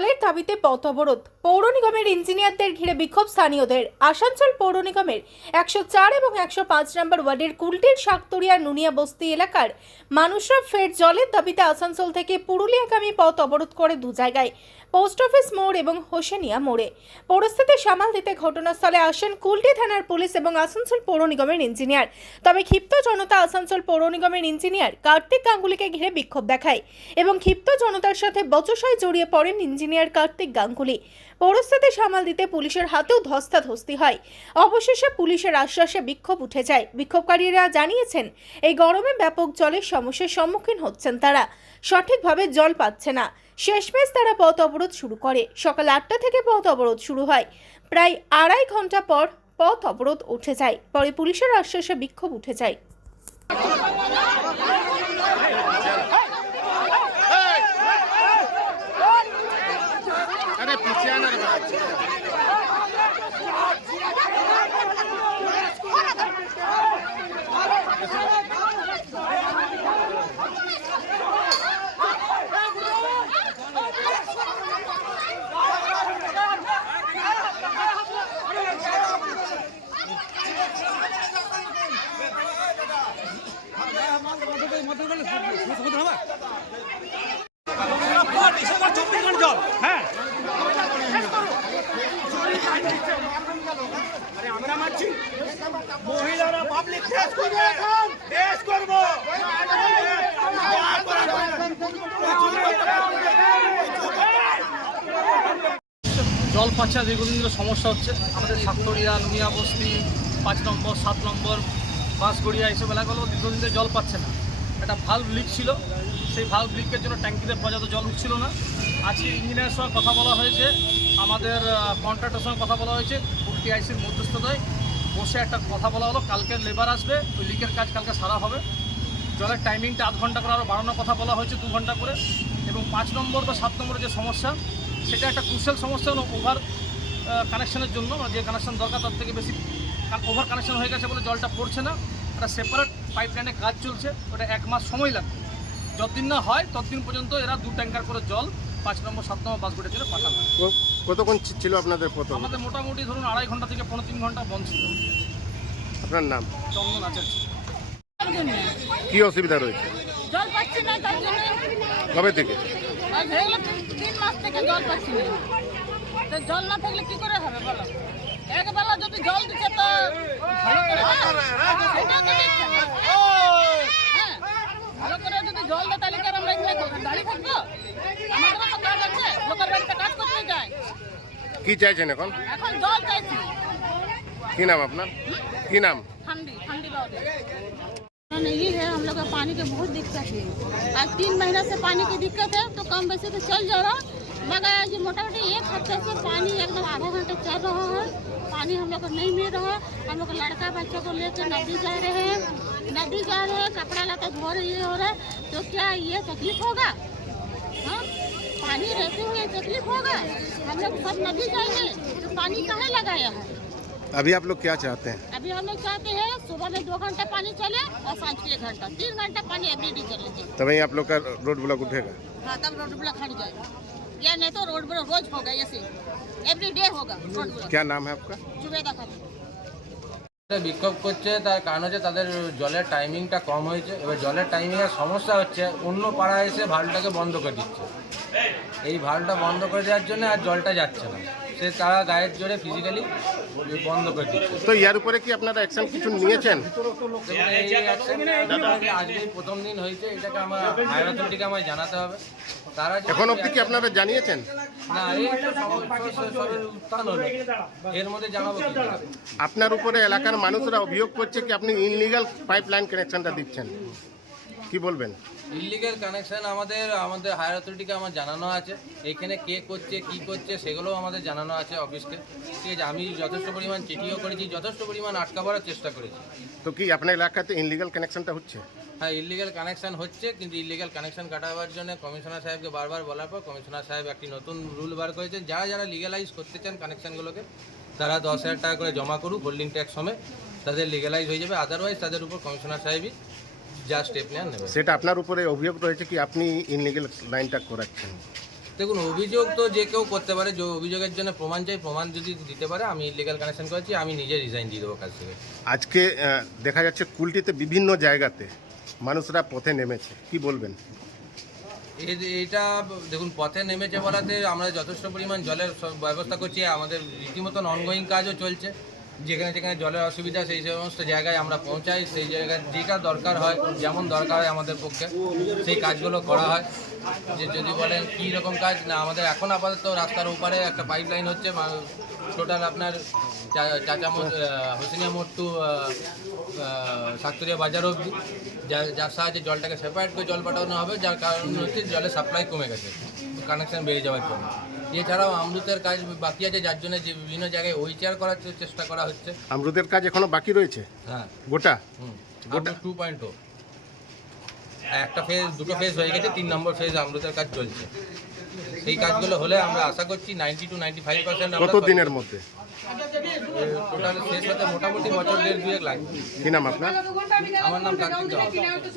জলের দাবিতে পথ অবরোধ। পৌর নিগমের ইঞ্জিনিয়ারদের ঘিরে বিক্ষোভ স্থানীয়দের। আসানসোল পৌর নিগমের 104 এবং 105 নম্বর ওয়ার্ডের কুলটির শাকতরিয়া নুনিয়া বস্তি এলাকার মানুষরা ফের জলের দাবিতে আসানসোল থেকে পুরুলিয়াগামী পথ অবরোধ করে দু জায়গায়, পোস্ট অফিস মোড় এবং হোসেনিয়া মোড়ে। পরিস্থিতি সামাল দিতে ঘটনাস্থলে আসেন কুলটি থানার পুলিশ এবং আসানসোল পৌর নিগমের ইঞ্জিনিয়ার। তবে ক্ষিপ্ত জনতা আসানসোল পৌর নিগমের ইঞ্জিনিয়ার কার্তিক গাঙ্গুলিকে ঘিরে বিক্ষোভ দেখায় এবং ক্ষিপ্ত জনতার সাথে বচসায় জড়িয়ে পড়েন ইঞ্জিনিয়ার কার্তিক গাঙ্গুলি। পরিস্থিতি সামাল দিতে পুলিশের হাতেও ধস্তাধস্তি হয়। অবশেষে পুলিশের আশ্বাসে বিক্ষোভ উঠে যায়। বিক্ষোভকারীরা জানিয়েছেন এই গরমে ব্যাপক জলের সমস্যার সম্মুখীন হচ্ছেন তারা, সঠিকভাবে জল পাচ্ছে না। শেষমেশ তারা পথ অবরোধ শুরু করে। সকাল 8টা থেকে পথ অবরোধ শুরু হয়। প্রায় আড়াই ঘন্টা পর পথ অবরোধ উঠে যায়। পরে পুলিশের আশ্বাসে বিক্ষোভ উঠে যায়। মহিলারা পাবলিক টেস্ট করবে, এখন টেস্ট করব। জল পাচ্ছে না, দীর্ঘদিন ধরে সমস্যা হচ্ছে। আমাদের শাকতরিয়া নুনিয়া বস্তি 5 নম্বর 7 নম্বর বাঁশগড়িয়া এইসব এলাকাগুলো দীর্ঘদিন ধরে জল পাচ্ছে না। একটা ভাল্ব লিক ছিল, সেই ভাল্ব লিকের জন্য ট্যাঙ্কিতে পর্যাপ্ত জল উঠছিল না। আজকে ইঞ্জিনিয়ারের সঙ্গে কথা বলা হয়েছে, আমাদের কন্ট্রাক্টরের সঙ্গে কথা বলা হয়েছে, টিআইসির মধ্যস্থতায় বসে একটা কথা বলা হলো, কালকে লেবার আসবে, ওই লিকের কাজ কালকে সারা হবে। জলের টাইমিংটা 8 ঘন্টা করে আরও বাড়ানোর কথা বলা হয়েছে, 2 ঘন্টা করে। এবং 5 নম্বর বা 7 নম্বরের যে সমস্যা, সেটা একটা ক্রুশিয়াল সমস্যা হলো ওভার কানেকশনের জন্য, যে কানেকশন দরকার তার থেকে বেশি ওভার কানেকশন হয়ে গেছে বলে জলটা পড়ছে না। একটা সেপারেট পাইপলাইনে কাজ চলছে, ওটা 1 মাস সময় লাগবে। যতদিন না হয় ততদিন পর্যন্ত এরা 2 ট্যাঙ্কার করে জল 5 নম্বর 7 নম্বর বাসগুড়ির জন্য পাঠাবে। কতক্ষণ ছিল আপনাদের প্রথম? আমাদের মোটামুটি ধরুন 2.5 ঘন্টা থেকে 3 ঘন্টা বন্ধ ছিল। আপনার নাম? চন্দন আচার্য। কি অসুবিধা রয়েছে? জল পাচ্ছি না, তার জন্য কবে থেকে? আর হয়ে গেল 3 মাস থেকে জল পাচ্ছি না। তো জল না থাকলে কি করে হবে বলো? একবেলা যদি জল দিচ্ছে তো ভালো করে সেটাও তো দিচ্ছে না। হ্যাঁ, ভালো করে যদি জল দেয় তাহলে কি আর আমরা এখানে দাঁড়িয়ে থাকবো? আমাদেরও তো কাজ আছে, লোকের বাড়িতে কাজ করতে যায়। কি চাইছেন এখন? এখন জল চাইছি। কি নাম আপনার? কি নাম? ठंडी बात नहीं है, हम लोग को पानी की बहुत दिक्कत है। आज 3 महीना से पानी की दिक्कत है, तो कम वैसे तो चल जा रहा, मगर आज मोटा-मोटी 1 हफ्ते से पानी एकदम आधा घंटा चल रहा है। पानी हम लोग को नहीं मिल रहा। हम लोग लड़का बच्चों को लेकर नदी जा रहे हैं, कपड़ा लता धो रही हो रहा है, तो क्या ये तकलीफ होगा? हाँ, पानी रहते हुए तकलीफ होगा? हम लोग सब नदी जाएंगे तो पानी कहाँ लगाया है? अभी आप लोग क्या चाहते हैं? अभी हम लोग चाहते हैं सुबह में 2 घंटा पानी चले और सांझ के 1 घंटा, 3 घंटा पानी एवरीडे चले। तभी आप लोग का रोड ब्लॉक उठेगा? हाँ, तब रोड ब्लॉक हट जाएगा, या नहीं तो रोड ब्लॉक रोज होगा, ऐसे एवरीडे होगा रोड ब्लॉक। क्या नाम है आपका? जुबेदा खान। বিক্ষোভ করছে, তার কারণ হচ্ছে তাদের জলের টাইমিংটা কম হয়েছে। এবার জলের টাইমিংয়ের সমস্যা হচ্ছে, অন্য পাড়ায় এসে ভালটাকে বন্ধ করে দিচ্ছে। এই ভালটা বন্ধ করে দেওয়ার জন্য আর জলটা যাচ্ছে না, সে তারা গায়ের জোরে ফিজিক্যালি বন্ধ করে দিচ্ছে। তো ইয়ার উপরে কি আপনারা অ্যাকশন কিছু নিয়েছেন? আজকেই প্রথম দিন হয়েছে, এটাকে আমার হায়ার অথরিটিকে আমায় জানাতে হবে। তারা এখন অবধি কি আপনারা জানিয়েছেন? না, এই তো সবের উত্থান হলো, এর মধ্যে জানাবো কি? আপনার উপরে এলাকার মানুষরা অভিযোগ করছে কি আপনি ইনলিগাল পাইপলাইন কানেকশনটা দিচ্ছেন, কি বলবেন? ইলিগাল কানেকশন আমাদের হায়ার অথরিটিকে আমার জানানো আছে। এখানে কে করছে কি করছে সেগুলোও আমাদের জানানো আছে অফিসকে। ঠিক আছে, আমি যথেষ্ট পরিমাণ চিঠিও করেছি, যথেষ্ট পরিমাণ আটকাবার চেষ্টা করেছি। তো কি আপনার এলাকাতে ইনলিগাল কানেকশনটা হচ্ছে? হ্যাঁ, ইলিগাল কানেকশন হচ্ছে, কিন্তু ইলিগাল কানেকশন কাটাবার জন্য কমিশনার সাহেবকে বারবার বলার পর কমিশনার সাহেব একটি নতুন রুল বার করেছেন, যারা লিগালাইজ করতে চান কানেকশনগুলোকে তারা 10,000 টাকা করে জমা করুক হোল্ডিং ট্যাক্স সমেত, তাদের লিগালাইজ হয়ে যাবে। আদারওয়াইজ তাদের উপর কমিশনার সাহেবই যা স্টেপ নেন নেবে। সেটা আপনার উপরে অভিযোগ রয়েছে কি আপনি ইনলিগাল লাইনটা করাচ্ছেন? দেখুন, অভিযোগ তো যে কেউ করতে পারে, যে অভিযোগের জন্য প্রমাণ চাই, প্রমাণ যদি দিতে পারে আমি ইলিগাল কানেকশন করেছি, আমি নিজে রিজাইন দিয়ে দেবো কাজ থেকে। আজকে দেখা যাচ্ছে কুলটিতে বিভিন্ন জায়গাতে মানুষরা পথে নেমেছে, কি বলবেন? এইটা দেখুন, পথে নেমেছে বলাতে আমরা যথেষ্ট পরিমাণ জলের ব্যবস্থা করছি, আমাদের রীতিমতন অনগোয়িং কাজও চলছে। যেখানে যেখানে জলের অসুবিধা সেই সমস্ত জায়গায় আমরা পৌঁছাই, সেই জায়গায় যেটা দরকার হয়, যেমন দরকার হয় আমাদের পক্ষে সেই কাজগুলো করা হয়। যে যদি বলেন কী রকম কাজ, না আমাদের এখন আপাতত রাস্তার ওপারে একটা পাইপ লাইন হচ্ছে, টোটাল আপনার হোসেনিয়া মোড় টু সাতকরিয়া বাজার অবধি, যার সাহায্যে জলটাকে সেপারেট করে জল পাঠানো হবে, যার কারণ হচ্ছে জলের সাপ্লাই কমে গেছে কানেকশন বেড়ে যাওয়ার জন্য। এছাড়াও আমরুতের কাজ বাকি আছে, যার জন্য যে বিভিন্ন জায়গায় ওইচার করার চেষ্টা করা হচ্ছে। আমরুদের কাজ এখনো বাকি রয়েছে হ্যাঁ, গোটা? গোটা 2.0 একটা ফেজ, দুটো ফেজ হয়ে গেছে, 3 নম্বর ফেজ আমরুতের কাজ চলছে। সেই কাজগুলো হলে আমরা আশা করছি 90 to 95%। কত দিনের মধ্যে টোটাল শেষ হতে মোটামুটি বছর 1.5-2 লাগবে। কি নাম আপনার? আমার নাম কার্তিক দাস।